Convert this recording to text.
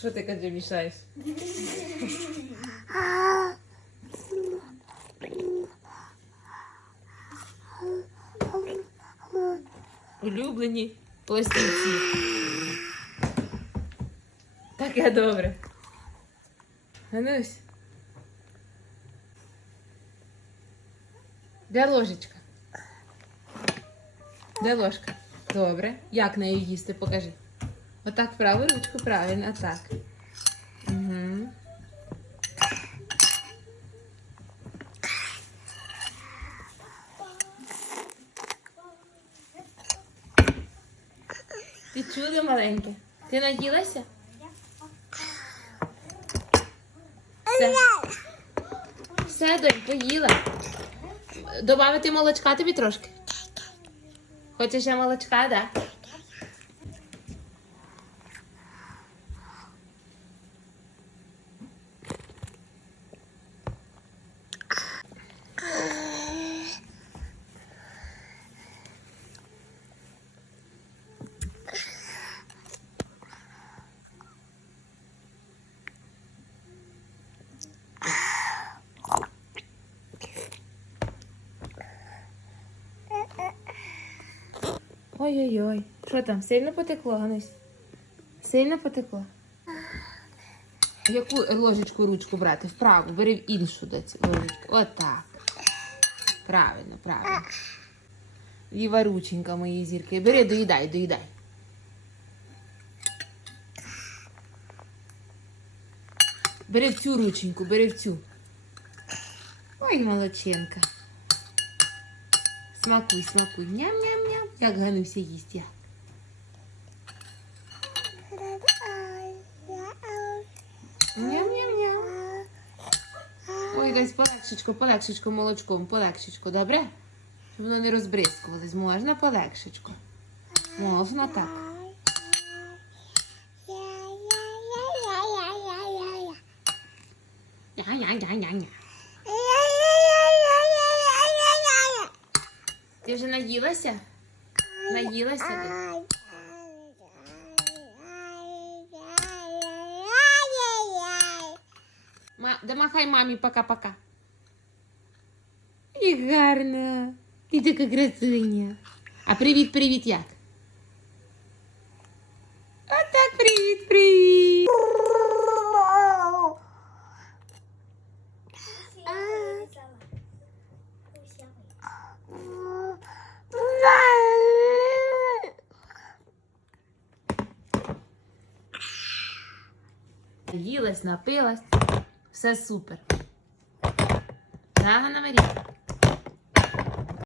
Що ти каже мішаєш? Улюблені пластівці. Таке добре. Ганусь. Де ложечка? Де ложка? Добре. Як нею їсти? Покажи. Отак праву ручку, правильно, так. Угу. Ти чудо маленьке. Ти наїлася? Все. Все, донь, поїла. Добавити молочка тобі трошки? Хочеш ще молочка, так? Да? Ой-ой-ой. Що там, сильно потекло, Ганусь? Сильно потекло? Яку ложечку ручку брати? Вправу, бери в іншу ложечку. Отак. Правильно, правильно. Ліва рученька мої зірки. Бери, доїдай, доїдай. Бери в цю рученьку, бери в цю. Ой, молодчинка. Смакуй, смакуй. Ням-ням-ням. Як Гануся їсть я. Ой, десь полегшечко, полегшечко молочком, полегшечко, добре? Щоб воно не розбризкувалось. Можна полегшечко. Можна так. Ти вже наїлася? Наїлася ти? Ма... Да махай мамі пока-пока. І гарно. Ти така красуня. А привіт-привіт як? Їлась, напилась. Все супер. Да, Ганна Марія?